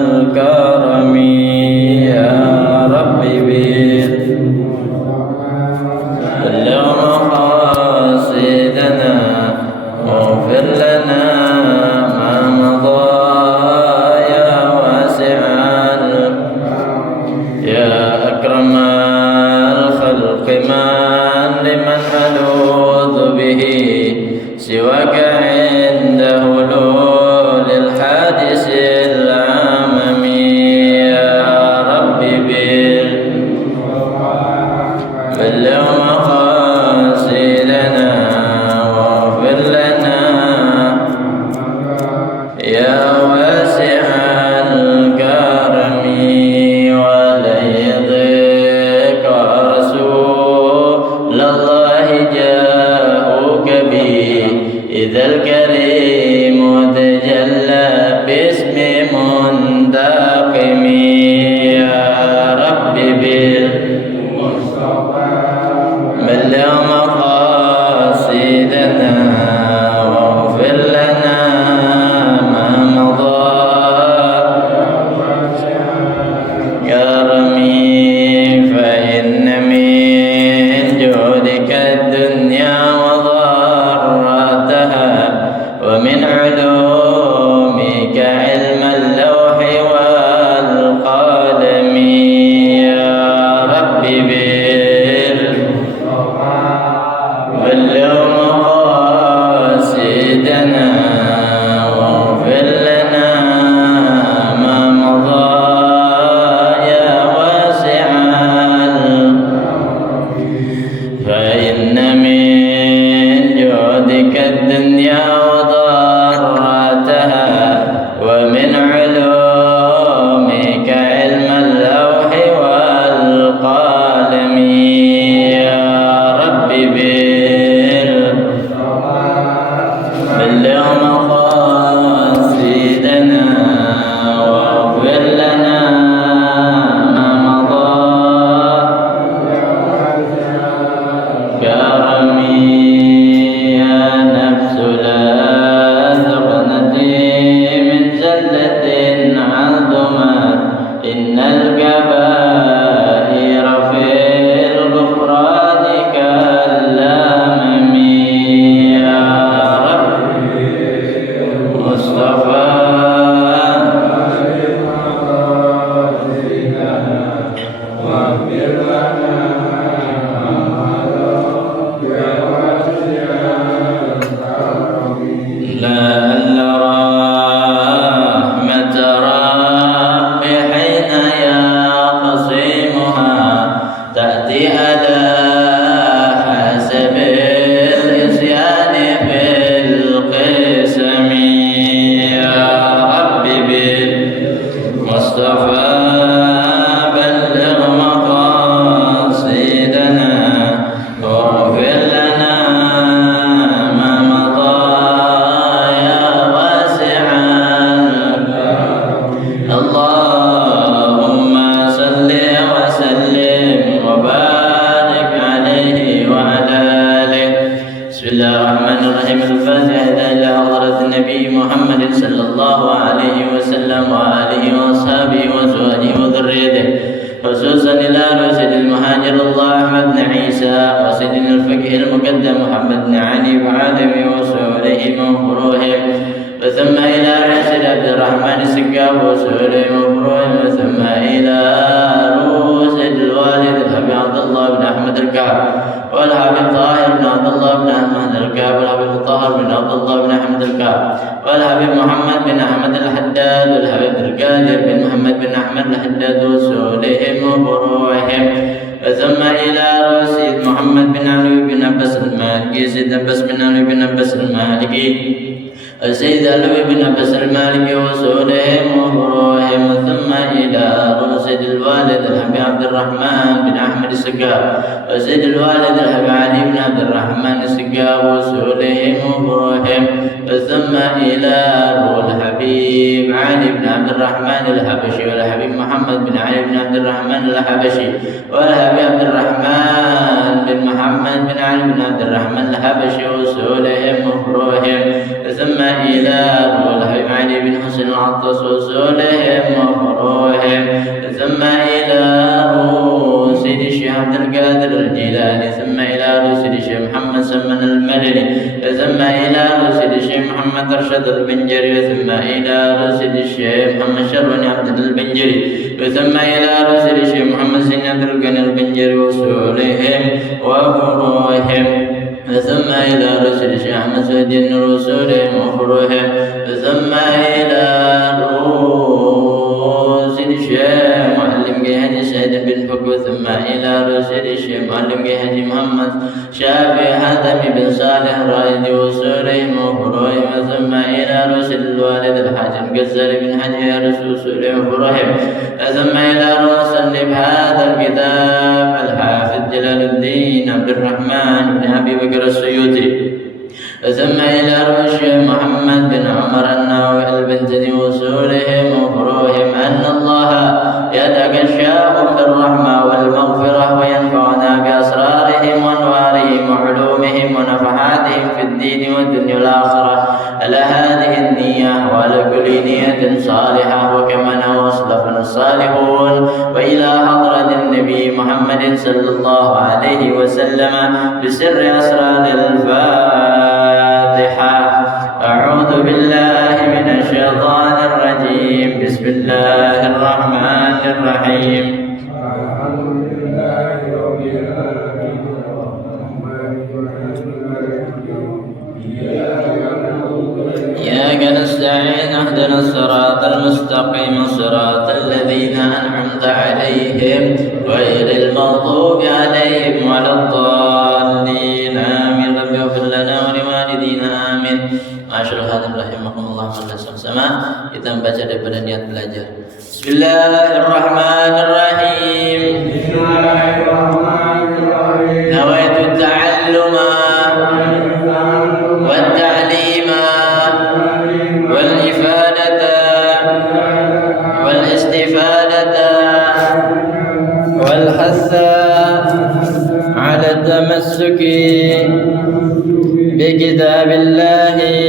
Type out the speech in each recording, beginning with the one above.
الكرم يا ربي بلغ مقاصدنا واغفر لنا ما مضى يا واسع يا أكرم الخلق من لمن ألوذ به سواك عند هلول الحادث بلغ مقاصدنا واغفر لنا يا واسع الكرم ولن يضيق رسول الله جاءوك به إذا الكريم تجلى باسم منتقم يا رب بلغ مقاصدنا واغفر لنا ما مضى كرمي فإن من جودك الدنيا وضرتها ومن علومك علم اللوح والقلم يا ربي بلغ مقاصدنا واغفر لنا ما مضى يا واسع فإن من جودك الدنيا وضرتها ومن علومك علم اللوح والقلم يا ربي بلغ مقاصدنا واغفر لنا ما مضى كرمي يا نفس لا تقنطي من زلة عظمت إن الكبائر في الغفران كالأمم يا مصطفى لعل رحمة ربي حين يقسمها تأتي على حسب الإصيان في القسم يا ربي بالمصطفى بلغ مقاصدنا واغفر لنا ما مضى يا واسع اللهم صل وسلم وبارك عليه وعلى آله. بسم الله الرحمن الرحيم. الفاتحة إلى حضرة النبي محمد صلى الله عليه وسلم وآله وأصحابه وأزواجه وذريته، خصوصا إلى رشد المهاجر الله أحمد بن عيسى وسيدنا الفقه المقدم محمد بن علي وعالم وسورهم وفروهم، وثم إلى رشد عبد الرحمن السقاف وسورهم وفروهم، وثم إلى رشد الوالد الحبيب عبد الله بن أحمد الكعب والحبيب طاهر بن عبد الله بن أحمد الكعب والحبيب طاهر بن عبد الله بن أحمد الكعب والحبيب محمد بن أحمد الحداد والحبيب القادر بن محمد بن أحمد الحداد وسورهم وفروعهم، وثم إلى رشيد محمد بن علي بن عباس المالكي سيد عباس بن علي بن عباس المالكي وسيد علي بن عباس المالكي وسورهم وفروعهم، ثم إلى رشيد الوالد الحبيب عبد الرحمن بن أحمد السقاف وسيد الوالد الحبيب علي بن عبد الرحمن السقاف وسورهم وفروعهم، ثم إلى روح الحبيب الحبيب علي بن عبد الرحمن الحبشي والحبيب محمد بن علي بن عبد الرحمن الحبشي والحبيب عبد الرحمن بن محمد بن علي بن عبد الرحمن الحبشي وأصولهم وفروعهم ثم إلى الحبيب علي بن حسين العطاس وأصولهم وفروعهم ثم إلى سيدي الشيخ عبد القادر الجيلاني ثم إلى سيدي الشيخ محمد سلمان المدني ثم إلى سيدي الشيخ محمد أرشد البنجري ثم إلى سيدي الشيخ محمد شروني عبد البنجري ثم إلى سيدي الشيخ محمد سيدي عبد الغني البنجري وأصولهم وفروعهم ثم إلى سيدي الشيخ أحمد سيدي وأصولهم وفروعهم ثم إلى سيدي الشيخ معلم حاجي سعيد بن فكو ثم إلى سيدي الشيخ معلم حاجي محمد شافي حاتم بن صالح رائد وصولهم وفروعهم ثم إلى رسل الوالد الحاج الغزالي بن حاجي وصولهم وفروعهم ثم إلى مصنف هذا الكتاب الحافظ جلال الدين عبد الرحمن بن أبي بكر السيوطي ثم إلى الشيخ محمد بن عمر الناوي البنزلي وصولهم وفروعهم أن الله يتغشاهم بالرحمة والمغفرة وينفعنا بأسرارهم وأنوارهم وعلومهم ونفحاتهم في الدين والدنيا والآخرة على هذه النية وعلى كل نية صالحة وكما نوى أسلافنا الصالحون وإلى حضرة النبي محمد صلى الله عليه وسلم بسر أسرار الفاتحة. أعوذ بالله من الشيطان الرجيم. بسم الله الرحمن الرحيم. إياك نستعين اهدنا الصراط المستقيم صراط الذين أنعمت عليهم غير المغضوب عليهم ولا الضالين آمين. رب اغفر لنا ولوالدينا آمين. Masyaallah rahimakumullah. Sama-sama kita membaca daripada niat belajar. Bismillahirrahmanirrahim. Bismillahirrahmanirrahim. Nawaitu ta'alluma wa ta'lima wal ifadata wal istifadata wal hassa ala tamassuki bi kitabillahi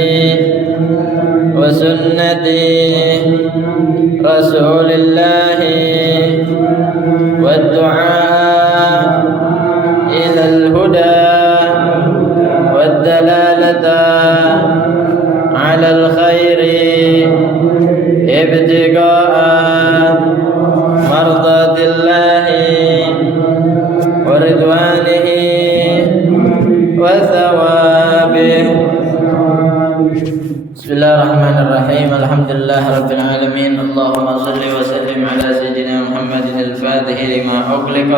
وسنة رسول الله والدعاء إلى الهدى والدلالة على الخير ابتغاء مرضات الله ورضوانه وثوابه. بسم الله الرحمن الرحيم. الحمد لله رب العالمين. اللهم صل وسلم على سيدنا محمد الفاتح لما أغلق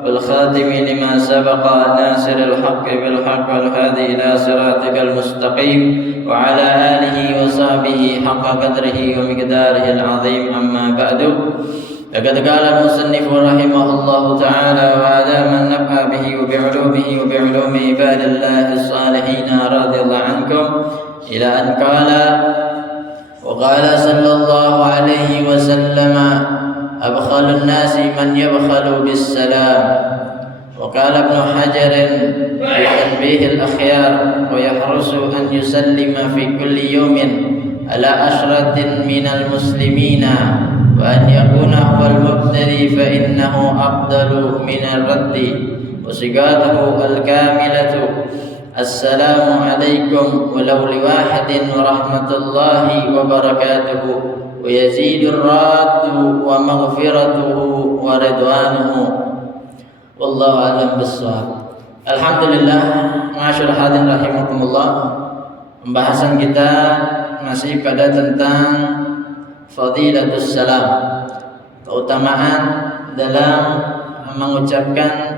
والخاتم لما سبق ناصر الحق بالحق والهادي إلى صراطك المستقيم وعلى آله وصحبه حق قدره ومقداره العظيم. أما بعد فقد قال المصنف رحمه الله تعالى وعلى من نفع به وبعلومه وبعلوم عباد الله الصالحين رضي الله عنكم إلى أن قال وقال صلى الله عليه وسلم أبخل الناس من يبخل بالسلام. وقال ابن حجر في تنبيه الأخيار ويحرص أن يسلم في كل يوم على عشرة من المسلمين وأن يكون هو المبتدئ فإنه أفضل من الرد. وصيغته الكاملة السلام عليكم ولو لواحد ورحمة الله وبركاته ويزيد الراد ومغفرته ورضوانه. والله أعلم بالصواب. Alhamdulillah, masyaallah hadirin rahimakumullah. Pembahasan kita masih pada tentang fadilatus salam, keutamaan dalam mengucapkan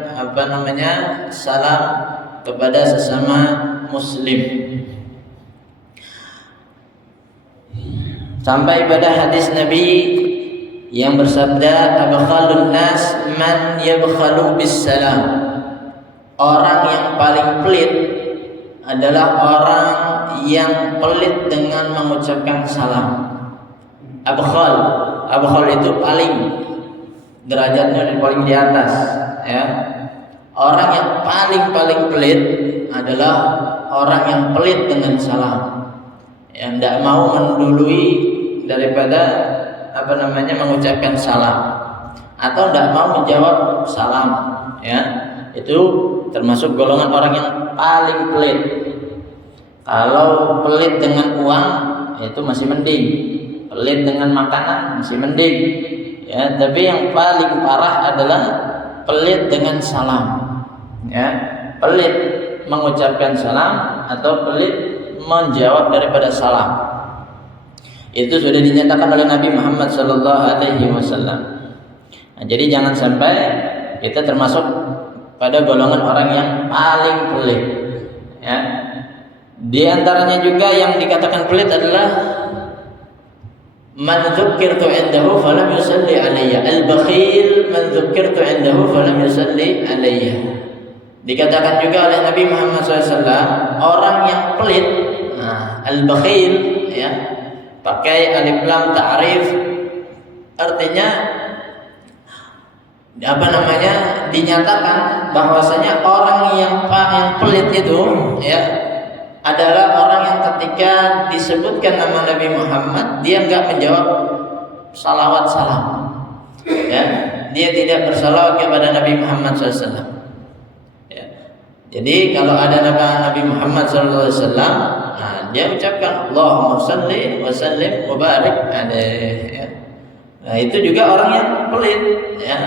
salam kepada sesama muslim. Sampai pada hadis Nabi yang bersabda abkhalun nas man yabkhalu bis salam. Orang yang paling pelit adalah orang yang pelit dengan mengucapkan salam. abkhal. Abkhal itu paling derajatnya paling di atas, ya. Orang yang paling pelit adalah orang yang pelit dengan salam, yang tidak mau mendului daripada mengucapkan salam atau tidak mau menjawab salam, ya. Itu termasuk golongan orang yang paling pelit. Kalau pelit dengan uang itu masih mending, pelit dengan makanan masih mending, ya. Tapi yang paling parah adalah pelit dengan salam, ya. Pelit mengucapkan salam atau pelit menjawab daripada salam. Itu sudah dinyatakan oleh Nabi Muhammad SAW. Nah, jadi jangan sampai kita termasuk pada golongan orang yang paling pelit, ya. Di antaranya juga yang dikatakan pelit adalah man dzukirtu indahu falam yusalli alayya. Al-bakhil man dzukirtu indahu falam yusalli alayya. Dikatakan juga oleh Nabi Muhammad SAW, orang yang pelit, al-bakhil, ya, pakai alif lam ta'rif, artinya dinyatakan bahwasanya orang yang pelit itu, ya, adalah orang yang ketika disebutkan nama Nabi Muhammad dia enggak menjawab salawat salam, ya, dia tidak bersalawat kepada Nabi Muhammad SAW. Jadi kalau ada nama Nabi Muhammad SAW, dia ucapkan Allahumma salli wa sallim wa barik alaihi, ya. Nah, itu juga orang yang pelit, ya,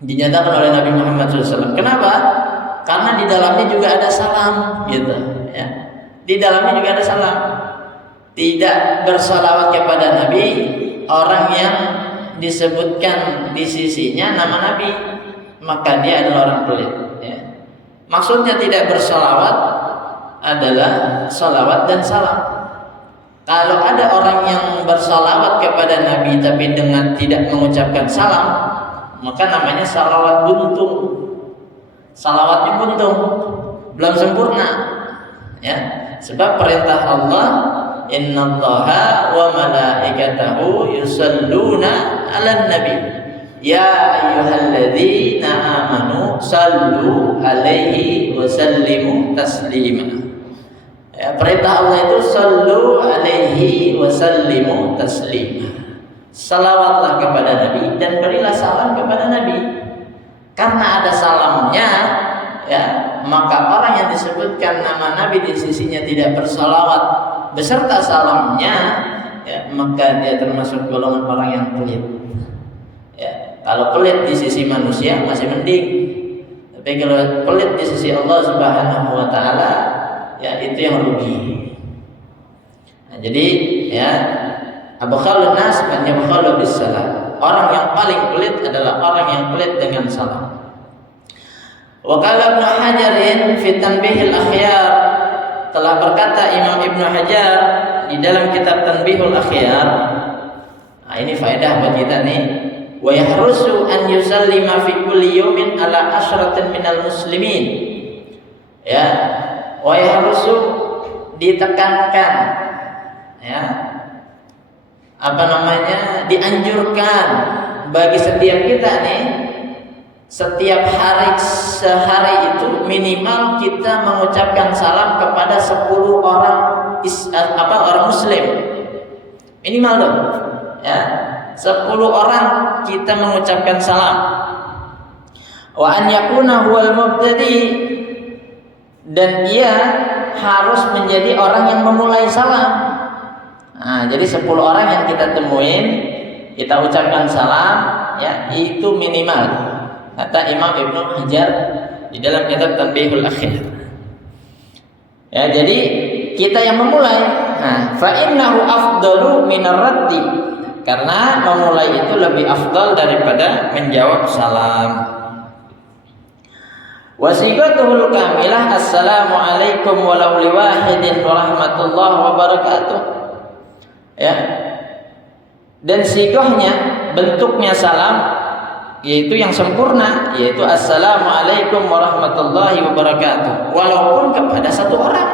dinyatakan oleh Nabi Muhammad SAW. Kenapa? Karena di dalamnya juga ada salam, gitu, ya. Di dalamnya juga ada salam. Tidak bersalawat kepada Nabi orang yang disebutkan di sisinya nama Nabi, maka dia adalah orang pelit, ya. Maksudnya tidak bersalawat adalah salawat dan salam. Kalau ada orang yang bersalawat kepada Nabi tapi dengan tidak mengucapkan salam, maka namanya salawat buntung. Salawatnya buntung, belum sempurna, ya. Sebab perintah Allah, innallaha wa malaikatahu yusalluna 'alan nabi. Ya ayyuhalladzina amanu sallu alaihi wa sallimu taslima. Ya, perintah Allah itu sallu alaihi wa sallimu taslima. Salawatlah kepada Nabi dan berilah salam kepada Nabi. Karena ada salamnya, ya, maka orang yang disebutkan nama Nabi di sisinya tidak bersalawat beserta salamnya, ya, maka dia termasuk golongan orang yang pelit. Ya, kalau pelit di sisi manusia masih mending, tapi kalau pelit di sisi Allah Subhanahu wa taala, ya, itu yang rugi. Nah, jadi, ya, abkhalun nas man yabkhalu bis salam. Orang yang paling pelit adalah orang yang pelit dengan salam. Wa qala Ibnu Hajarin fi Tanbihil Akhyar, telah berkata Imam Ibnu Hajar di dalam kitab Tanbihul Akhyar. Nah, ini faedah buat kita nih. Wa yahrusu an yusallima fi kulli yawmin ala asyratin minal muslimin. Ya, wa yahrusu ditekankan, ya, dianjurkan bagi setiap kita nih, setiap hari sehari itu minimal kita mengucapkan salam kepada 10 orang orang muslim. Minimal dong, ya. 10 orang kita mengucapkan salam. Wa an yakuna huwal mubtadi, dan ia harus menjadi orang yang memulai salam. Nah, jadi 10 orang yang kita temuin, kita ucapkan salam, ya, itu minimal, kata Imam Ibnu Hajar di dalam kitab Tanbihul Akhyar. Ya, jadi kita yang memulai. Nah, fa innahu afdalu minar raddi, karena memulai itu lebih afdal daripada menjawab salam. Wasiqatuhul kamilah assalamu alaikum walau liwahidin warahmatullahi wabarakatuh. Ya. Dan sigohnya, bentuknya salam, yaitu yang sempurna, yaitu assalamu alaikum warahmatullahi wabarakatuh, walaupun kepada 1 orang.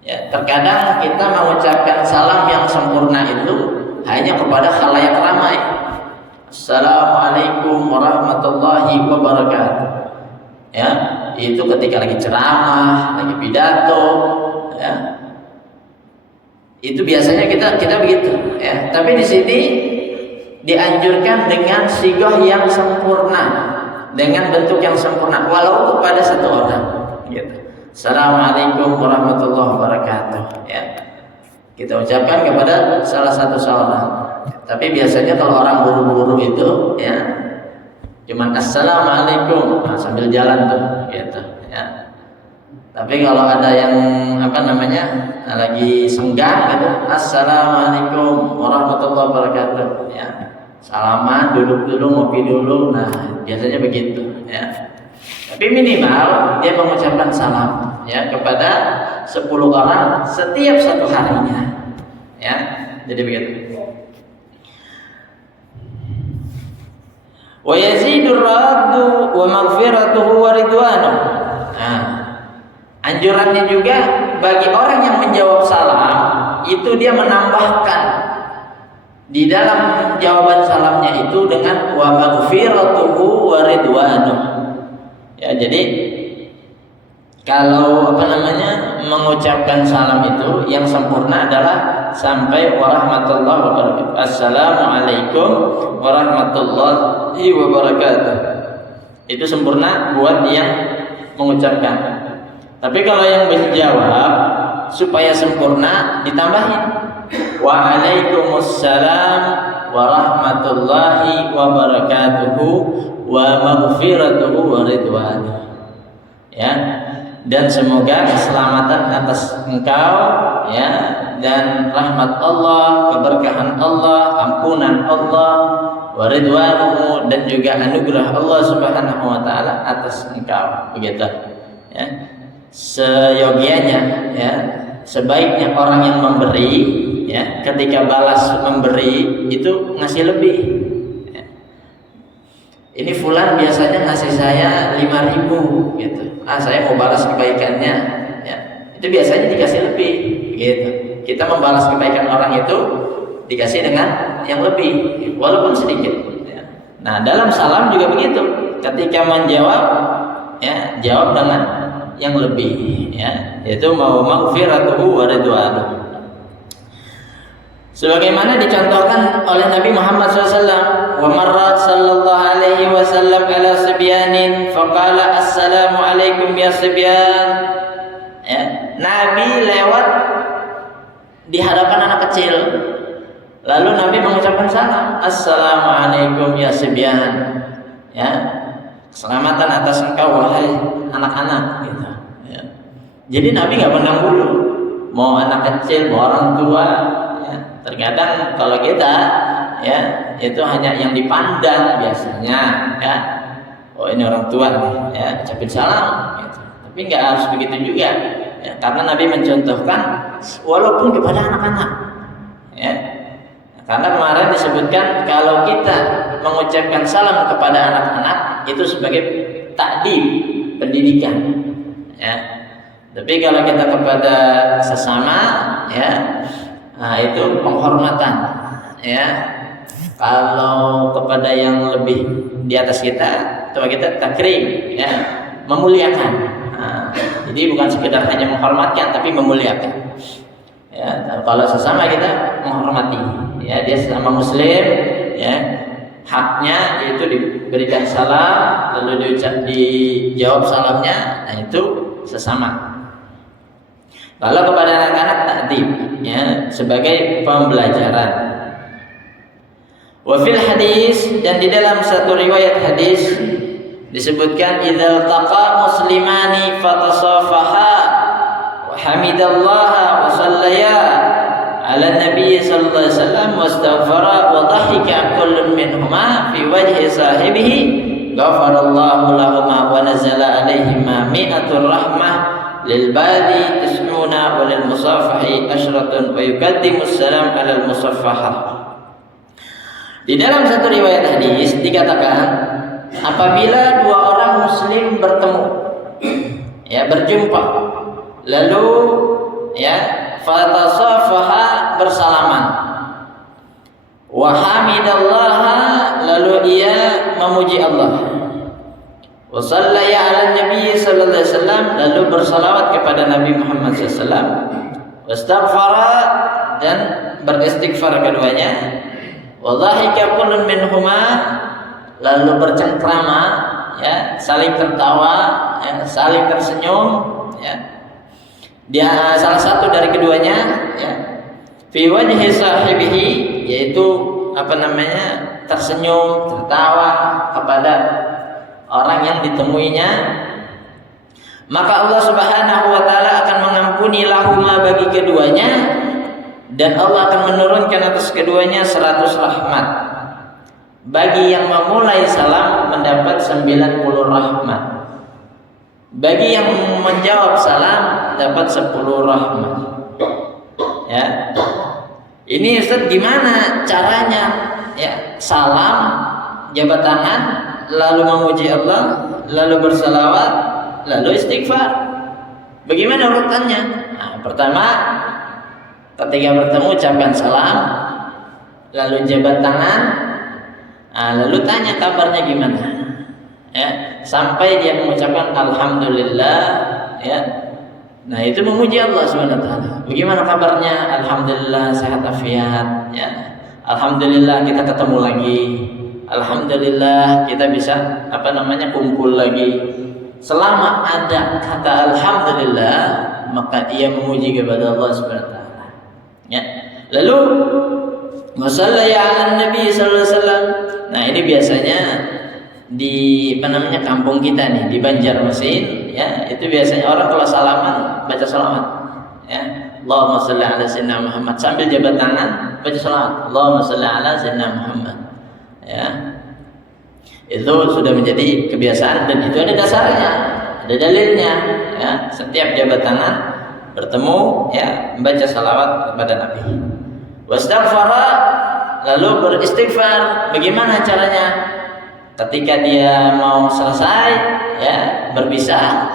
Ya, terkadang kita mengucapkan salam yang sempurna itu hanya kepada khalayak ramai. Assalamualaikum warahmatullahi wabarakatuh. Ya, itu ketika lagi ceramah, lagi pidato, ya. Itu biasanya kita begitu, ya. Tapi di sini dianjurkan dengan sigah yang sempurna, dengan bentuk yang sempurna, walau kepada satu orang. Gitu. Assalamualaikum warahmatullahi wabarakatuh. Ya. Kita ucapkan kepada salah satu seorang. Tapi biasanya kalau orang buru-buru itu, ya, cuman assalamualaikum, nah, sambil jalan tuh, gitu. Ya. Tapi kalau ada yang lagi senggang gitu, assalamualaikum warahmatullahi wabarakatuh. Ya. Salaman, duduk dulu, ngopi dulu. Nah, biasanya begitu, ya. Tapi minimal dia mengucapkan salam, ya, kepada 10 orang setiap satu harinya, ya. Jadi begitu. Wa yazidur raddu wa maghfiratuhu wa ridwanuh. Nah, anjurannya juga bagi orang yang menjawab salam itu dia menambahkan di dalam jawaban salamnya itu dengan wa maghfiratuhu wa ridwanuh. Ya, jadi kalau mengucapkan salam itu yang sempurna adalah sampai warahmatullahi wabarakatuh. Assalamualaikum warahmatullahi wabarakatuh. Itu sempurna buat yang mengucapkan. Tapi kalau yang menjawab supaya sempurna ditambahin waalaikumsalam warahmatullahi wabarakatuh wa maghfiratuhu wa ridwanuh. Ya, dan semoga keselamatan atas engkau, ya, dan rahmat Allah, keberkahan Allah, ampunan Allah, wa ridwanuhu, dan juga anugerah Allah Subhanahu wa taala atas engkau. Begitu, ya. Seyogianya, ya, sebaiknya orang yang memberi, ya, ketika balas memberi itu ngasih lebih. Ya. Ini fulan biasanya ngasih saya 5.000 gitu. Saya mau balas kebaikannya, ya. Itu biasanya dikasih lebih, gitu. Kita membalas kebaikan orang itu dikasih dengan yang lebih, walaupun sedikit. Ya. Nah, dalam salam juga begitu. Ketika menjawab, ya, jawab dengan yang lebih, ya, yaitu mau maghfiratuhu wa ridwanuh. Sebagaimana dicontohkan oleh Nabi Muhammad SAW, wa marrat sallallahu alaihi wasallam ala sibyanin faqala assalamu alaikum ya sibyan. Ya, Nabi lewat di hadapan anak kecil, lalu Nabi mengucapkan salam, assalamu alaikum ya sibyan. Ya, keselamatan atas engkau wahai anak-anak, gitu. Ya. Jadi Nabi nggak pandang bulu, mau anak kecil, mau orang tua. Terkadang kalau kita, ya, itu hanya yang dipandang biasanya, ya, oh ini orang tua nih, ya, ucapin salam, gitu. Tapi nggak harus begitu juga, ya, karena Nabi mencontohkan walaupun kepada anak-anak, ya, karena kemarin disebutkan kalau kita mengucapkan salam kepada anak-anak itu sebagai takdim, pendidikan, ya. Tapi kalau kita kepada sesama, ya, nah itu penghormatan, ya. Kalau kepada yang lebih di atas kita, itu kita takrim, ya, memuliakan. Nah, jadi bukan sekedar hanya menghormatkan, tapi memuliakan. Ya, kalau sesama kita menghormati, ya, dia sesama Muslim, ya, haknya yaitu diberikan salam, lalu dijawab salamnya, nah itu sesama. Kalau kepada anak-anak takdim, ya, sebagai pembelajaran. Wa fil hadis, dan di dalam satu riwayat hadis disebutkan idzal taqa muslimani fatasafaha wa hamidallaha wa sallaya ala nabiy sallallahu alaihi wasallam wastaghfara wa dhahika kullun minhuma fi wajhi sahibihi ghafarallahu lahumma wa nazala alaihima mi'atur rahmah lil badi tis'una wa lil musafahi asyratun wa yuqaddimu salam ala al musaffaha. Di dalam satu riwayat hadis dikatakan apabila dua orang muslim bertemu, ya, berjumpa, lalu, ya, fatasafaha bersalaman. Wa hamidallaha lalu ia memuji Allah. Wa sallaya ala Nabi sallallahu alaihi wasallam lalu bersalawat kepada Nabi Muhammad sallallahu alaihi wasallam. Wastaghfara dan beristighfar keduanya. Wa dhahika kullun minhuma lalu bercengkrama, ya, saling tertawa, ya, saling tersenyum, ya. Dia salah satu dari keduanya, ya, fi wajhi sahibihi, yaitu tersenyum, tertawa kepada orang yang ditemuinya. Maka Allah Subhanahu wa taala akan mengampuni lahuma bagi keduanya, dan Allah akan menurunkan atas keduanya 100 rahmat. Bagi yang memulai salam mendapat 90 rahmat. Bagi yang menjawab salam dapat 10 rahmat. Ya. Ini Ustaz gimana caranya? Ya, salam, jabat tangan, lalu memuji Allah, lalu bersalawat, lalu istighfar. Bagaimana urutannya? Nah, pertama, ketika bertemu ucapkan salam, lalu jabat tangan, lalu tanya kabarnya gimana, ya, sampai dia mengucapkan alhamdulillah, ya. Nah, itu memuji Allah Subhanahu wa taala. Bagaimana kabarnya? Alhamdulillah sehat afiat, ya. Alhamdulillah kita ketemu lagi. Alhamdulillah kita bisa kumpul lagi. Selama ada kata alhamdulillah, maka ia memuji kepada Allah Subhanahu wa taala. Ya. Lalu wasallaya 'alan Nabi sallallahu alaihi wasallam. Nah, ini biasanya di kampung kita nih di Banjarmasin, ya, itu biasanya orang kalau salaman baca salawat, ya. Allahumma shalli ala sayyidina Muhammad, sambil jabat tangan baca salawat. Allahumma shalli ala sayyidina Muhammad. Ya. Itu sudah menjadi kebiasaan dan itu ada dasarnya, ada dalilnya, ya. Setiap jabat tangan bertemu, ya, membaca salawat kepada Nabi. Wastaghfara lalu beristighfar. Bagaimana caranya? Ketika dia mau selesai, ya, berpisah,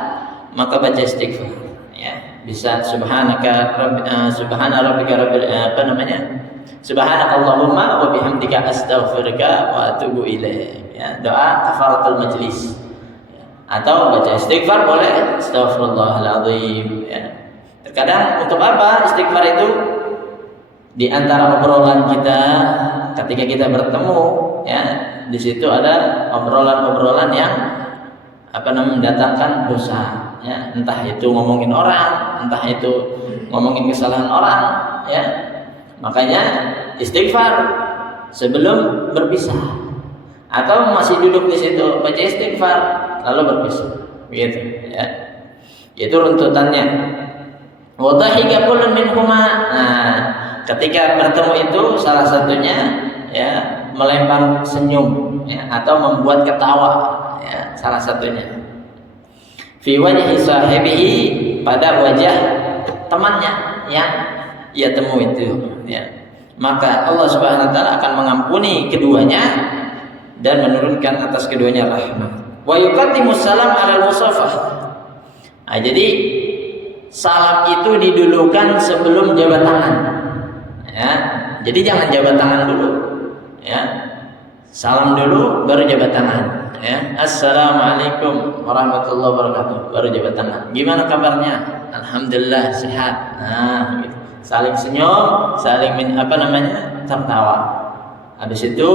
maka baca istighfar, ya. Bisa subhana rabbika rabbil subhanakallahumma wa bihamdika astaghfiruka wa atubu ilaik, ya, doa kafaratul majlis, ya. Atau baca istighfar boleh, astaghfirullahaladzim, ya. Terkadang untuk apa istighfar itu? Di antara obrolan kita ketika kita bertemu, ya, di situ ada obrolan-obrolan yang mendatangkan dosa, ya. Entah itu ngomongin orang, entah itu ngomongin kesalahan orang, ya. Makanya istighfar sebelum berpisah, atau masih duduk di situ baca istighfar lalu berpisah, begitu, ya. Itu runtutannya. Wa dhahika kullun minhuma. Nah, ketika bertemu itu salah satunya, ya, melempar senyum, ya, atau membuat ketawa, ya, salah satunya. Fi wajhi sahibihi, pada wajah temannya yang ia temui itu, ya. Maka Allah Subhanahu wa taala akan mengampuni keduanya dan menurunkan atas keduanya rahmat. Wa yuqaddimu salam 'alal musafah. Nah, jadi salam itu didulukan sebelum jabat tangan, ya. Jadi jangan jabat tangan dulu, ya. Salam dulu baru jabat tangan, ya. Assalamualaikum warahmatullahi wabarakatuh, baru jabat tangan. Gimana kabarnya? Alhamdulillah sehat. Nah, gitu. Saling senyum, saling tertawa. Habis itu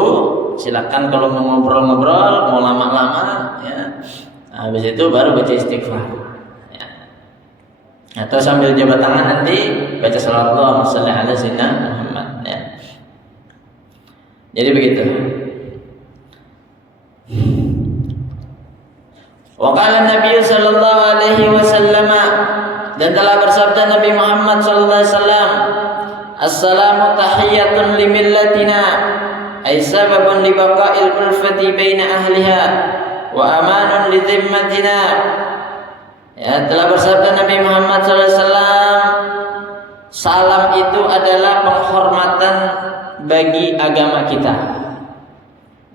silakan kalau mau ngobrol-ngobrol, mau lama-lama, ya. Habis itu baru baca istighfar, ya. Atau sambil jabat tangan nanti baca salawat Allahumma shalli ala sayyidina Muhammad, ya. Jadi begitu. Wa qala Nabi sallallahu alaihi wasallam, dan telah bersabda Nabi Muhammad sallallahu alaihi wasallam, assalamu tahiyyatun li millatina, ay sababun li baqa'il ulfati baina ahliha wa amanun li dhimmatina. Ya, telah bersabda Nabi Muhammad sallallahu alaihi wasallam, salam itu adalah penghormatan bagi agama kita.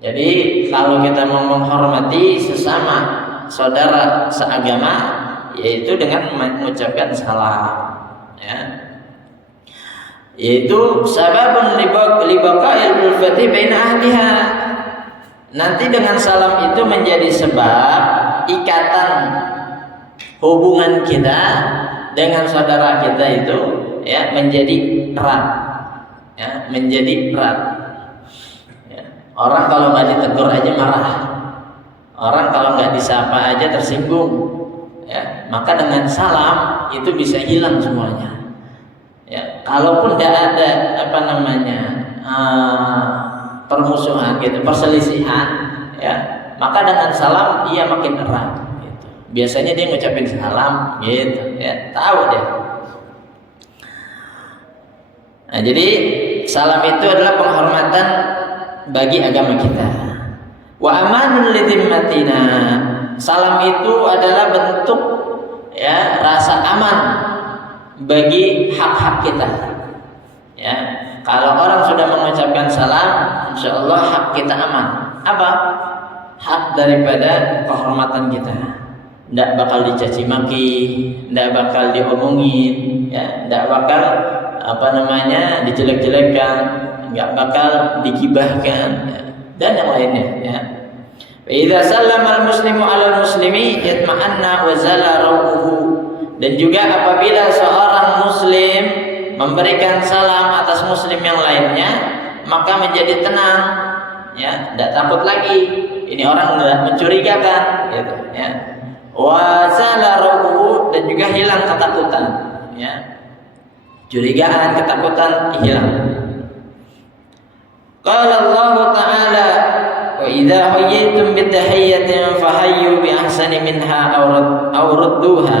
Jadi kalau kita mau menghormati sesama saudara seagama, yaitu dengan mengucapkan salam, ya. Yaitu sababun libaqa'il ulfati baina ahliha. Nanti dengan salam itu menjadi sebab ikatan hubungan kita dengan saudara kita itu ya menjadi erat, ya menjadi erat. Ya. Orang kalau nggak ditegur aja marah, orang kalau nggak disapa aja tersinggung. Ya, maka dengan salam itu bisa hilang semuanya. Ya, kalaupun tidak ada permusuhan gitu, perselisihan, ya, maka dengan salam dia makin erat. Gitu. Biasanya dia ngucapin salam, gitu, ya, tahu deh. Nah, jadi salam itu adalah penghormatan bagi agama kita. Wa amanul lidhimmatina. Salam itu adalah bentuk ya rasa aman bagi hak-hak kita. Ya, kalau orang sudah mengucapkan salam, insya Allah hak kita aman. Apa? Hak daripada kehormatan kita. Tidak bakal dicaci maki, tidak bakal diomongin, ya, tidak bakal dijelek-jelekkan, nggak bakal digibahkan, ya, dan yang lainnya. Ya. Idza sallama al-muslimu 'ala al-muslimi yatma'anna wa zala rawuhu. Dan juga apabila seorang muslim memberikan salam atas muslim yang lainnya, maka menjadi tenang, ya, tidak takut lagi. Ini orang tidak mencurigakan, gitu, ya. Wa zala rawuhu, dan juga hilang ketakutan, ya. Curigaan, ketakutan hilang. Qala Allah Ta'ala wa idza hayyitum bitahiyyatin fahayyu bi ahsani minha aw rudduha.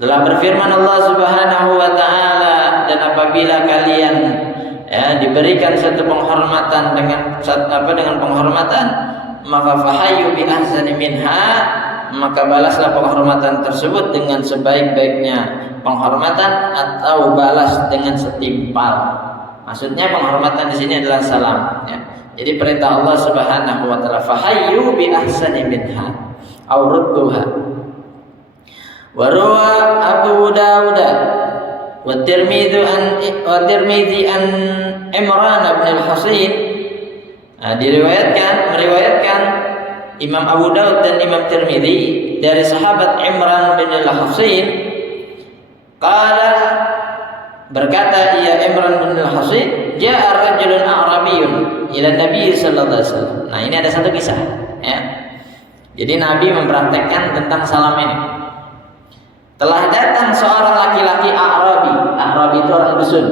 Telah berfirman Allah Subhanahu wa taala, dan apabila kalian ya diberikan satu penghormatan dengan penghormatan, maka fahayyu bi ahsani minha, maka balaslah penghormatan tersebut dengan sebaik-baiknya penghormatan atau balas dengan setimpal. Maksudnya penghormatan di sini adalah salam, ya. Jadi perintah Allah Subhanahu wa taala fahayyu bi ahsani minha aw rudduha. Wa rawa Abu Dawud wa Tirmidzi an Imran bin al-Husain. Meriwayatkan Imam Abu Dawud dan Imam Tirmidzi dari sahabat Imran bin al-Husain, qala, berkata ia Imran bin al-Husain, ja'a rajulun a'rabiyyun ila Nabi sallallahu alaihi wasallam. Nah, ini ada satu kisah, ya. Jadi Nabi mempraktekkan tentang salam ini. Telah datang seorang laki-laki A'rabi. A'rabi itu orang dusun,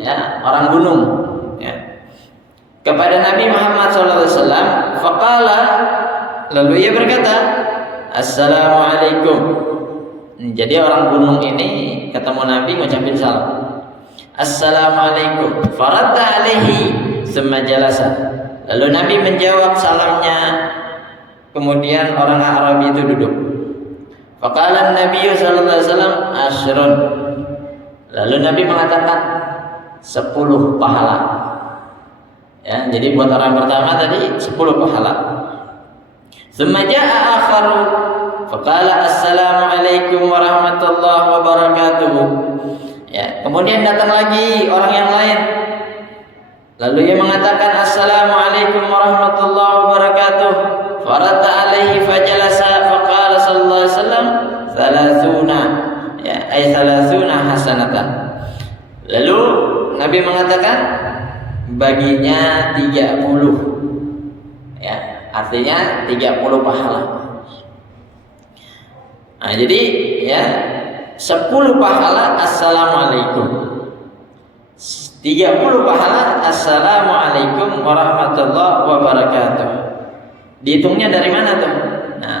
ya, orang gunung, ya, kepada Nabi Muhammad sallallahu alaihi wasallam. Faqala, lalu ia berkata, Assalamualaikum. Jadi orang gunung ini ketemu Nabi ngucapin salam. Assalamualaikum. Faradda alaihi summa jalasa. Lalu Nabi menjawab salamnya. Kemudian orang Arabi itu duduk. Faqala Nabi sallallahu alaihi wasallam asyrun. Lalu Nabi mengatakan 10 pahala. Ya, jadi buat orang pertama tadi 10 pahala. Summa jaa akharu faqala assalamualaikum warahmatullahi wabarakatuh. Ya, kemudian datang lagi orang yang lain. Lalu ia mengatakan assalamualaikum warahmatullahi wabarakatuh. Faradda alaihi fajalasa faqala sallallahu alaihi wasallam 30, ya, ay 30 hasanatan. Lalu Nabi mengatakan baginya 30. Ya, artinya 30 pahala. Nah, jadi ya 10 pahala assalamualaikum, 30 pahala assalamualaikum warahmatullahi wabarakatuh. Dihitungnya dari mana tuh? Nah,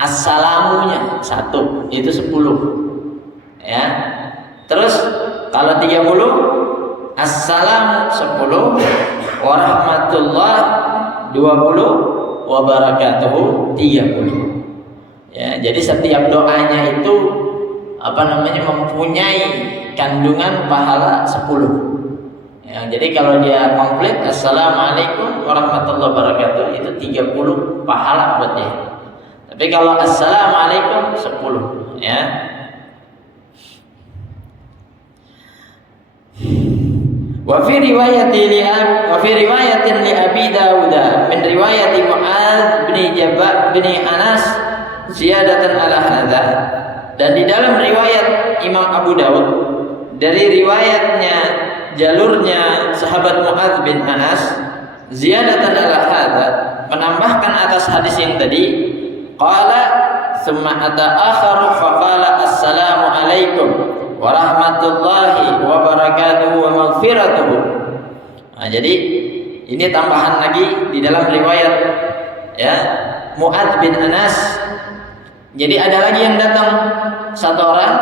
assalamunya 1 itu 10, ya. Terus kalau 30 assalamu 10, warahmatullahi 20, wabarakatuh 30. Ya, jadi setiap doanya itu mempunyai kandungan pahala 10. Ya, jadi kalau dia komplit assalamualaikum warahmatullahi wabarakatuh itu 30 pahala buat dia. Tapi kalau assalamualaikum 10, ya. Wa fi riwayatin li Abi Dawud min riwayat Mu'adz bin Anas ziyadatan ala hadza. Dan di dalam riwayat Imam Abu Dawud dari riwayatnya jalurnya sahabat Mu'adz bin Anas ziyadatan ala hadza, menambahkan atas hadis yang tadi, qala summa ata akharu faqala assalamu alaikum wa rahmatullahi wa barakatuhu wa maghfiratuhu. Nah, jadi ini tambahan lagi di dalam riwayat ya Mu'adz bin Anas. Jadi ada lagi yang datang satu orang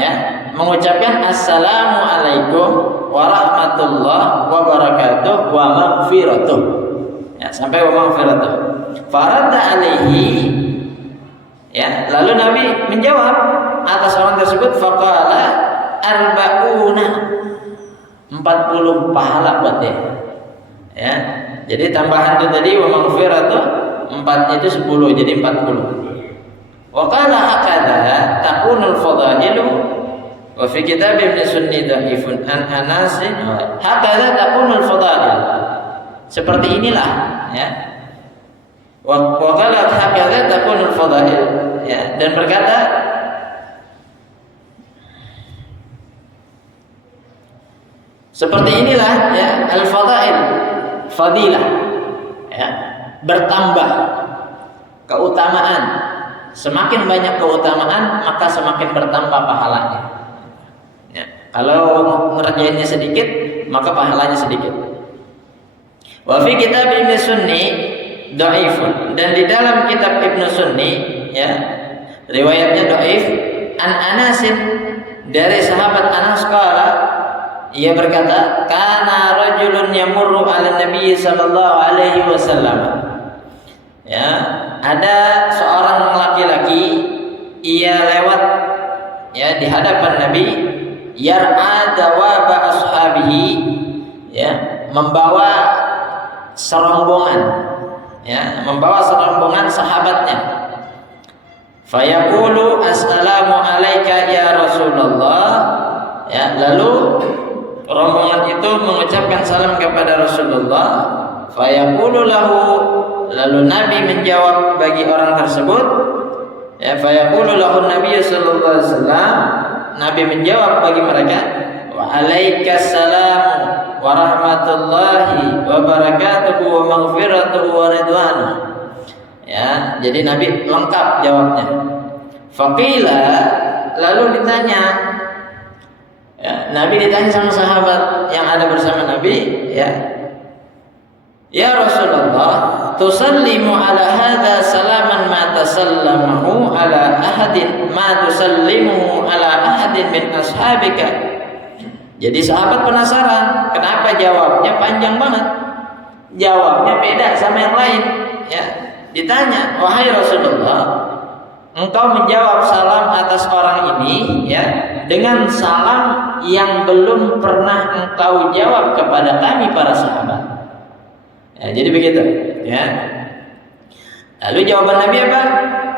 ya mengucapkan assalamu alaikum wa rahmatullahi wa barakatuh wa maghfiratuh. Ya, sampai wa maghfiratuh. Faradda alaihi, ya, lalu Nabi menjawab atas orang tersebut, faqala arba'una, 40 pahala buat dia. Ya. Jadi tambahan itu tadi wa maghfiratuh, 4 itu 10 jadi 40. Wa qala hakadha takunul fadailu wa fi kitab Ibnu Sunni dhaifun an Anas hakadha takunul fadail. Seperti inilah ya. Wa qala hakadha takunul fadail, ya, dan berkata seperti inilah ya al-fadail, fadilah ya, bertambah keutamaan. Semakin banyak keutamaan maka semakin bertambah pahalanya. Ya, kalau ngerjainnya sedikit maka pahalanya sedikit. Wa fi kitab Ibnu Sunni dhaifun, dan di dalam kitab Ibnu Sunni ya riwayatnya dhaif an Anasin, dari sahabat Anas qala, ia berkata, kana rajulun yamurru ala Nabi sallallahu alaihi wasallam. Ya, ada seorang laki-laki ia lewat ya di hadapan Nabi, yar'a dawaba ashabihi, ya, membawa serombongan, ya, membawa serombongan sahabatnya. Fayaqulu assalamu alayka ya Rasulullah, ya, lalu rombongan itu mengucapkan salam kepada Rasulullah. Fayaqulu lahu, lalu Nabi menjawab bagi orang tersebut, ya, fayaqulu lahu Nabi sallallahu alaihi wasallam, Nabi menjawab bagi mereka, wa alaikassalam wa rahmatullahi wa barakatuhu wa maghfiratuhu wa ridwanuh. Ya, jadi Nabi lengkap jawabnya. Faqila, lalu ditanya, ya, Nabi ditanya sama sahabat yang ada bersama Nabi, ya Rasulullah, tusallimu ala hadha salaman ma tasallamahu ala ahadin ma tusallimuhu ala ahadin min ashabika. Jadi sahabat penasaran, kenapa jawabnya panjang banget? Jawabnya beda sama yang lain, ya. Ditanya, wahai Rasulullah, engkau menjawab salam atas orang ini, ya, dengan salam yang belum pernah engkau jawab kepada kami para sahabat. Ya, jadi begitu, ya. Lalu jawaban Nabi apa?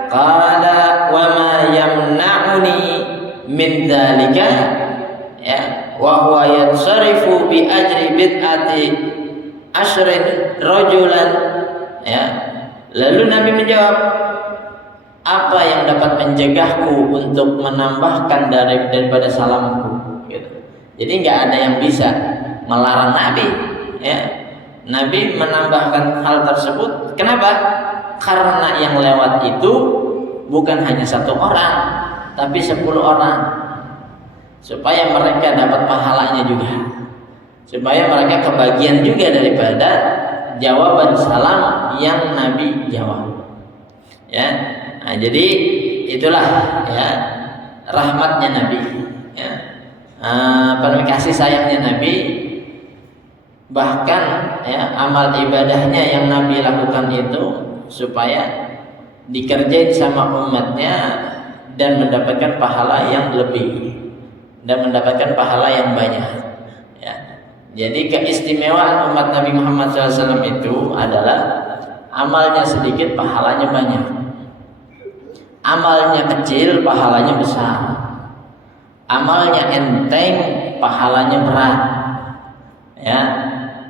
Qala wa ma yamna'uni min dzalika, ya, wa huwa yansarifu bi ajri bid'ati asyrin rajulan, ya. Lalu Nabi menjawab, apa yang dapat mencegahku untuk menambahkan daripada salamku, gitu. Jadi nggak ada yang bisa melarang Nabi, ya. Nabi menambahkan hal tersebut. Kenapa? Karena yang lewat itu bukan hanya 1 orang, tapi 10 orang. Supaya mereka dapat pahalanya juga. Supaya mereka kebagian juga daripada jawaban salam yang Nabi jawab. Ya. Nah, jadi itulah ya rahmatnya Nabi. Ya. Kasih sayangnya Nabi. Bahkan ya amal ibadahnya yang Nabi lakukan itu supaya dikerjain sama umatnya dan mendapatkan pahala yang lebih dan mendapatkan pahala yang banyak, ya. Jadi keistimewaan umat Nabi Muhammad SAW itu adalah amalnya sedikit pahalanya banyak, amalnya kecil pahalanya besar, amalnya enteng pahalanya berat. Ya,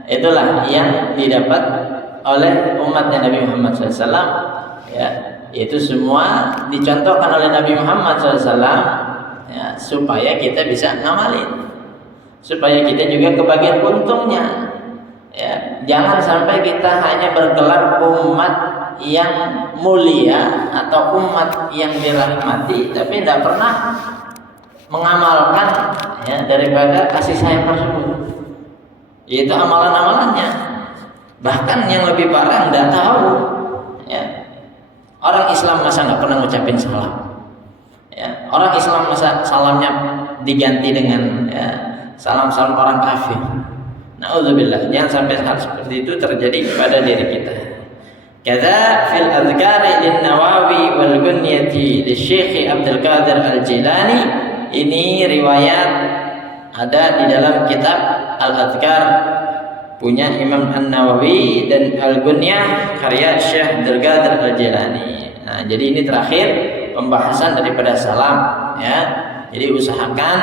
itulah yang didapat oleh umatnya Nabi Muhammad SAW. Ya, itu semua dicontohkan oleh Nabi Muhammad SAW, ya, supaya kita bisa ngamalin, supaya kita juga kebagian untungnya. Ya, jangan sampai kita hanya bergelar umat yang mulia atau umat yang dirahmati, tapi tidak pernah mengamalkan, ya, daripada kasih sayang tersebut, yaitu amalan-amalannya. Bahkan yang lebih parah tidak tahu. Ya, orang Islam masa nggak pernah ngucapin salam. Ya, orang Islam masa salamnya diganti dengan, ya, salam-salam orang kafir. Na'udzubillah, jangan sampai hal seperti itu terjadi kepada diri kita. Kadza fil adhkari lin Nawawi wal Gunyati li Syekh Abdul Qadir Al-Jilani. Ini riwayat ada di dalam kitab Al-Adhkar punya Imam An-Nawawi dan Al-Gunyah karya Syekh Abdul Qadir Al-Jilani. Nah, jadi ini terakhir pembahasan daripada salam, ya. Jadi usahakan,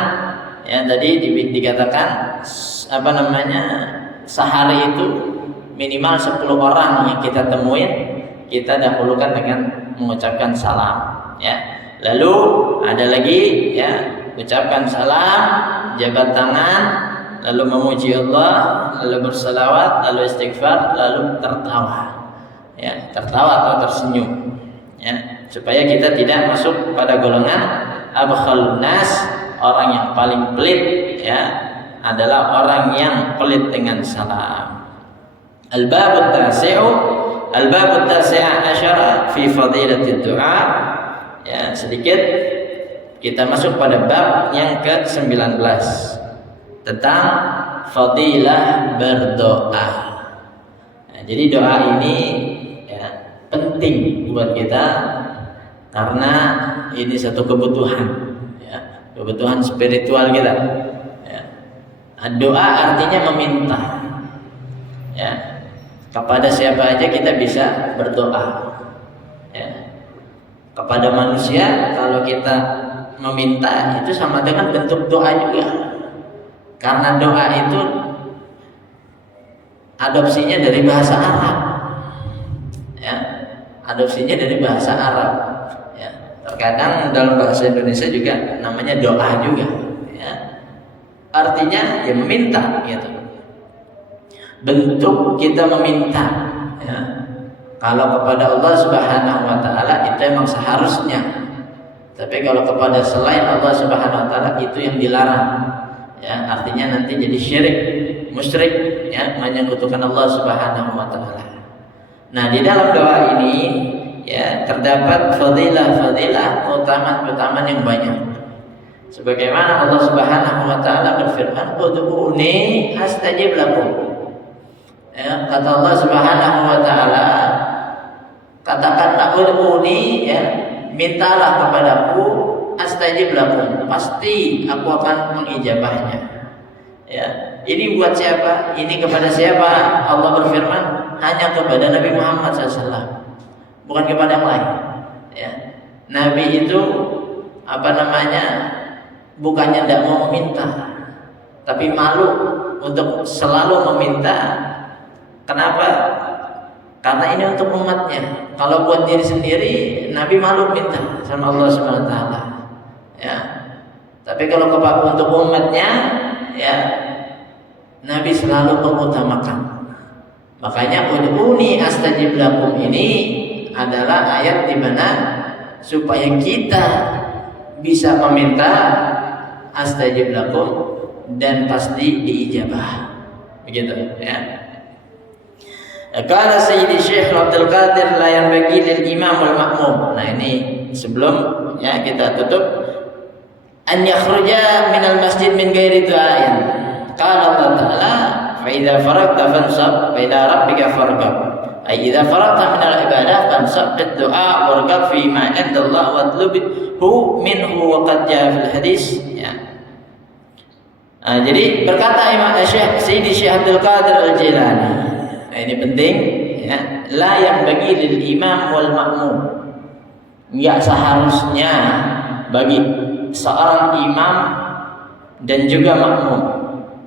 ya, tadi dikatakan sehari itu minimal 10 orang yang kita temuin, kita dahulukan dengan mengucapkan salam, ya. Lalu ada lagi, ya, ucapkan salam, jabat tangan, lalu memuji Allah, lalu bersalawat, lalu istighfar, lalu tertawa, ya, tertawa atau tersenyum, ya, supaya kita tidak masuk pada golongan abkhalun nas, orang yang paling pelit, ya, adalah orang yang pelit dengan salam. Al-babut tasi'a asyara fi fadilatid du'a. Ya, sedikit kita masuk pada bab yang ke-19 tentang fadilah berdoa. Nah, jadi doa ini, ya, penting buat kita karena ini satu kebutuhan, ya, kebutuhan spiritual kita. Doa artinya meminta, ya, kepada siapa aja kita bisa berdoa, ya. Kepada manusia kalau kita meminta itu sama dengan bentuk doa juga, karena doa itu adopsinya dari bahasa Arab, ya, adopsinya dari bahasa Arab, ya. Terkadang dalam bahasa Indonesia juga namanya doa juga, ya. Artinya ya meminta, gitu. Bentuk kita meminta, ya. Kalau kepada Allah Subhanahu wa taala itu emang seharusnya. Tapi kalau kepada selain Allah Subhanahu wa taala itu yang dilarang. Ya, artinya nanti jadi syirik, musyrik, ya, menyekutukan Allah Subhanahu wa taala. Nah, di dalam doa ini, ya, terdapat fadilah-fadilah, keutamaan-keutamaan yang banyak. Sebagaimana Allah Subhanahu wa taala berfirman, "Ud'uuni astajib lakum." Ya, kata Allah Subhanahu wa taala, katakanlah ud'uuni, ya, mintalah kepadaku, astajib lakum, pasti aku akan mengijabahnya. Ya, ini buat siapa? Ini kepada siapa? Allah berfirman, hanya kepada Nabi Muhammad SAW, bukan kepada yang lain. Ya, Nabi itu bukannya tidak mau meminta, tapi malu untuk selalu meminta. Kenapa? Karena ini untuk umatnya. Kalau buat diri sendiri, Nabi malu minta sama Allah Subhanahu wa taala. Ya. Tapi kalau untuk umatnya, ya, Nabi selalu mengutamakan. Makanya ud'uuni astajib lakum ini adalah ayat di mana supaya kita bisa meminta astajib lakum dan pasti diijabah. Begitu, ya. Qala Sayyidi Syekh Abdul Qadir la yanbaghi lil imam wal ma'mum. Nah, ini sebelum, ya, kita tutup, an yakhruja minal masjid min ghairi du'ain. Qala Allah Ta'ala, fa idza faragta fansab wa ila rabbika farghab. Ay idza faragta minal ibadah fansab bid du'a warghab fi ma 'inda Allah watlubhu minhu wa qad jaa fil hadis, ya. Nah, jadi berkata Imam Syekh Sayyidi Syekh Abdul Qadir Al-Jilani, nah, ini penting, ya, la yang bagi lil imam wal ma'mum, enggak seharusnya bagi seorang imam dan juga makmum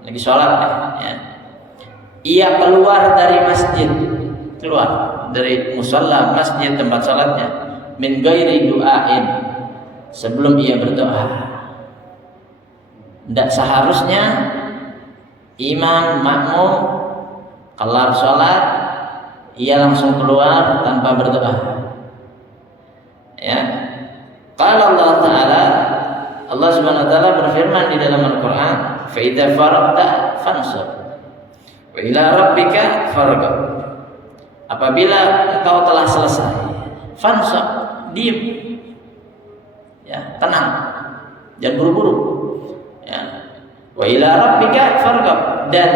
lagi sholat, ya, ia keluar dari masjid, keluar dari musalla masjid tempat salatnya, min ghairi du'ain, sebelum ia berdoa. Tidak seharusnya imam makmum kelar salat ia langsung keluar tanpa berdoa. Ya. Qala Allah Ta'ala, Allah Subhanahu wa taala berfirman di dalam Al-Qur'an, "Fa idza faragta fansab wa ila rabbika farghab." Apabila engkau telah selesai, fansab, diam. Ya, tenang. Jangan buru-buru. Ya. Wa ila rabbika farghab, dan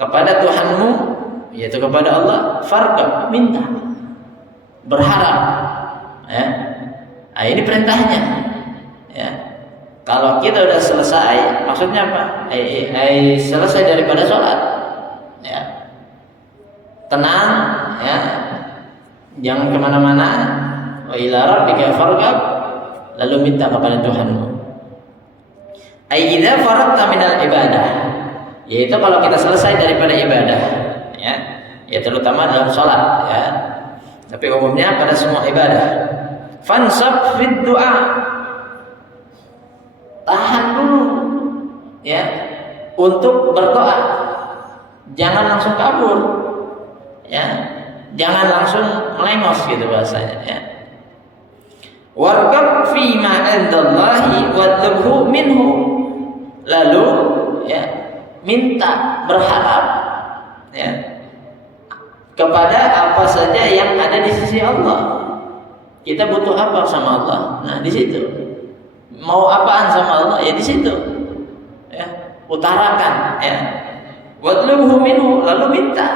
kepada Tuhanmu, yaitu kepada Allah, farghab, minta, berharap. Ya. Nah, ini perintahnya. Ya. Kalau kita udah selesai, maksudnya apa? Selesai daripada sholat, ya, tenang, ya, jangan kemana-mana. Wa ila rabbika farghab, lalu minta kepada Tuhanmu. Idza faragta minal ibadah, yaitu kalau kita selesai daripada ibadah, ya terutama dalam sholat, ya, tapi umumnya pada semua ibadah. Fansab fid du'a, tahan dulu, ya, untuk berdoa. Jangan langsung kabur, ya, jangan langsung melengos gitu bahasanya, ya. Warqab fi ma 'indallahi watlubhu minhu, lalu, ya, minta, berharap, ya, kepada apa saja yang ada di sisi Allah. Kita butuh apa sama Allah? Nah, di situ. Mau apaan sama Allah? Ya di situ. Ya, utarakan, ya. Watlubhu minhu, lalu minta.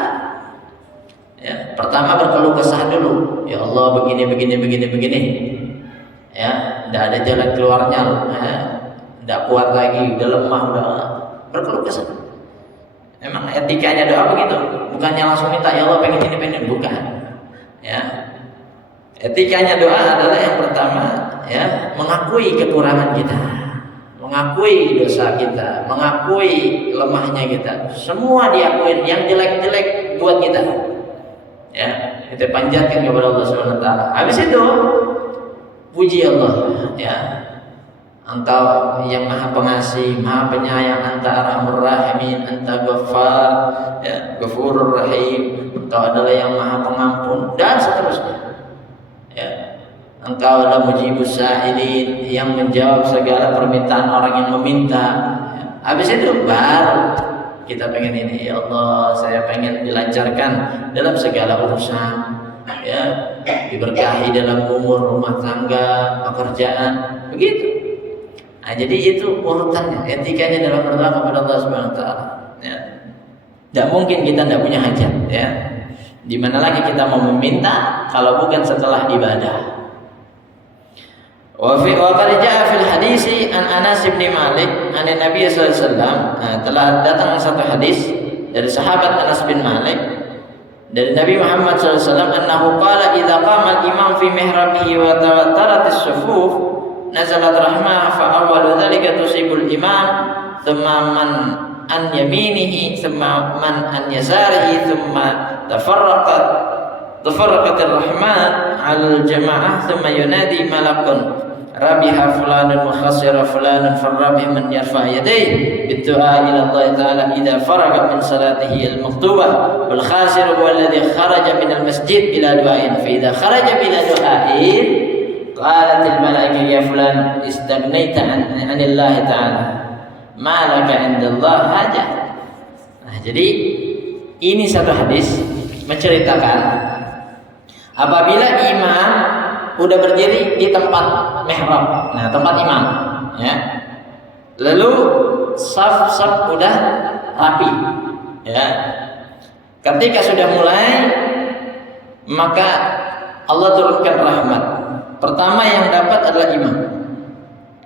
Ya, pertama berkeluh kesah dulu. Ya Allah, begini. Ya, tidak ada jalan keluarnya. Ya, tidak kuat lagi, udah lemah, udah berkeluh kesah. Emang etikanya doa begitu? Bukannya langsung minta, ya Allah pengen ini, bukan. Ya. Etikanya doa adalah yang pertama, ya, mengakui kekurangan kita, mengakui dosa kita, mengakui lemahnya kita. Semua diakuin, yang jelek-jelek buat kita. Ya, kita panjatkan kepada Allah Subhanahu wa taala. Habis itu puji Allah, ya. Engkau yang Maha Pengasih, Maha Penyayang, Anta Arhamur Rahimin, Anta Ghaffar, ya, Ghafurur Rahim. Engkau adalah yang Maha Pengampun, dan seterusnya. Ya, engkau adalah mujibus sa'ilin, yang menjawab segala permintaan orang yang meminta. Ya. Habis itu baru kita pengen ini, ya Allah, saya pengen dilancarkan dalam segala urusan, ya, diberkahi dalam umur, rumah tangga, pekerjaan, begitu. Nah, jadi itu urutannya, etikanya dalam berdoa kepada Allah Subhanahu wa taala. Ya. Tidak mungkin kita tidak punya hajat, ya. Di mana lagi kita mau meminta kalau bukan setelah ibadah. Wa qad jaa fil hadisi an Anas bin Malik an Nabi sallallahu alaihi wasallam, telah datang satu hadis dari sahabat Anas bin Malik dari Nabi Muhammad sallallahu alaihi wasallam, annahu qala idza qama al-imam fi mihrabihi wa tawattarat as-sufuf nazalat rahmah fa awwalu dhalika tusibul imam thumma man an yaminihi thumma man an yasarihi thumma tafarraqat ar-rahman 'alal jama'ah thumma yunadi malakun rabiha fulanun wa khasira fulanun farrabih man yarfa' yadayhi bid-du'a ila Allah ta'ala idza faraga min salatihi al-maktubah wal khasir huwa alladhi kharaja min al-masjid bila du'ain fa idza kharaja bila du'ain qalat al-malaikatu ya fulan istagnaita 'anillahi ta'ala ma laka 'indallah hajah. Nah, jadi ini satu hadis menceritakan apabila imam udah berdiri di tempat mihrab, nah tempat imam, ya, lalu saf udah rapi, ya, ketika sudah mulai maka Allah turunkan rahmat. Pertama yang dapat adalah imam,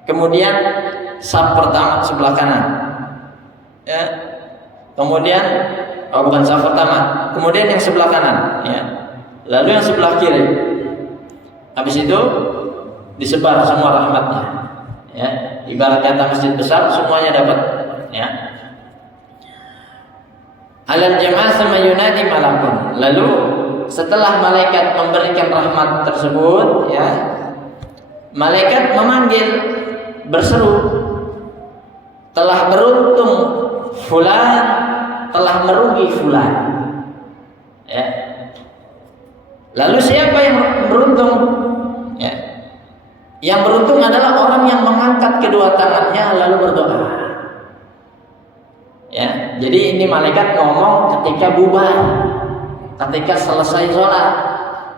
kemudian saf pertama sebelah kanan, ya, kemudian bukan saf pertama, kemudian yang sebelah kanan, ya, lalu yang sebelah kiri. Habis itu disebar semua rahmatnya, ya, ibarat kata masjid besar semuanya dapat, ya. Alal jamaah sama yunadi malakun. Lalu setelah malaikat memberikan rahmat tersebut, ya, malaikat memanggil, berseru, telah beruntung fulan, telah merugi fulan. Ya. Lalu siapa yang beruntung? Ya. Yang beruntung adalah orang yang mengangkat kedua tangannya lalu berdoa. Ya, jadi ini malaikat ngomong ketika bubar, ketika selesai sholat.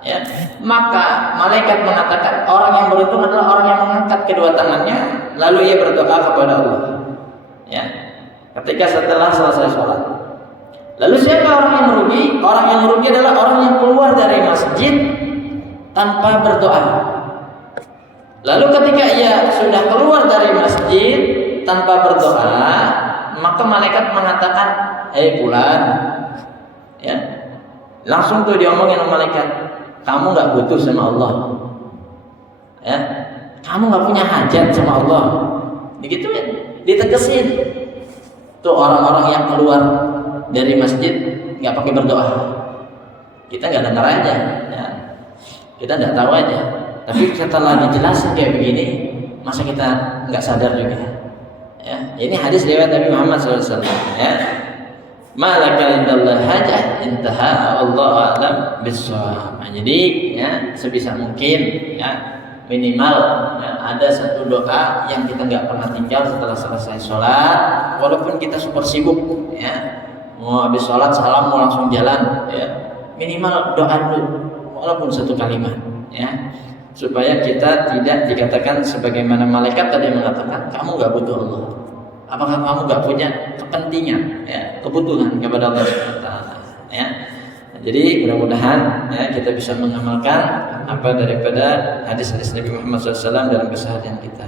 Ya, maka malaikat mengatakan orang yang beruntung adalah orang yang mengangkat kedua tangannya lalu ia berdoa kepada Allah. Ya, ketika setelah selesai sholat. Lalu siapa orang yang merugi? Orang yang merugi adalah orang yang keluar dari masjid tanpa berdoa. Lalu ketika ia sudah keluar dari masjid tanpa berdoa, maka malaikat mengatakan, "Hei fulan," ya, langsung tuh diomongin sama malaikat, "Kamu nggak butuh sama Allah, ya, kamu nggak punya hajat sama Allah," digituin, ditegesin. Tuh orang-orang yang keluar dari masjid nggak pakai berdoa, kita nggak dengar aja, ya. Kita nggak tahu aja. Tapi setelah dijelasin kayak begini, masa kita nggak sadar juga? Ya, ini hadis riwayat Nabi Muhammad SAW. Ya, malaka indallah hajah intaha Allah alam bisawab. Jadi ya sebisa mungkin ya minimal ya, ada satu doa yang kita nggak pernah tinggal setelah selesai sholat, walaupun kita super sibuk ya, mau habis sholat salam mau langsung jalan ya, minimal doa dulu walaupun satu kalimat ya, supaya kita tidak dikatakan sebagaimana malaikat tadi mengatakan kamu nggak butuh Allah. Apakah kamu nggak punya kepentingan, ya, kebutuhan kepada Allah SWT? Ya. Jadi mudah-mudahan ya, kita bisa mengamalkan apa daripada hadis-hadis Nabi Muhammad SAW dalam keseharian kita.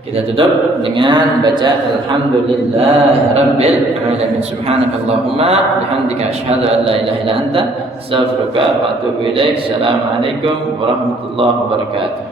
Kita tutup dengan baca Alhamdulillahirabbil alamin. Subhanakallahumma bihamdika asyhadu an la ilaha illa anta astaghfiruka wa atubu ilaik. Assalamualaikum warahmatullahi wabarakatuh.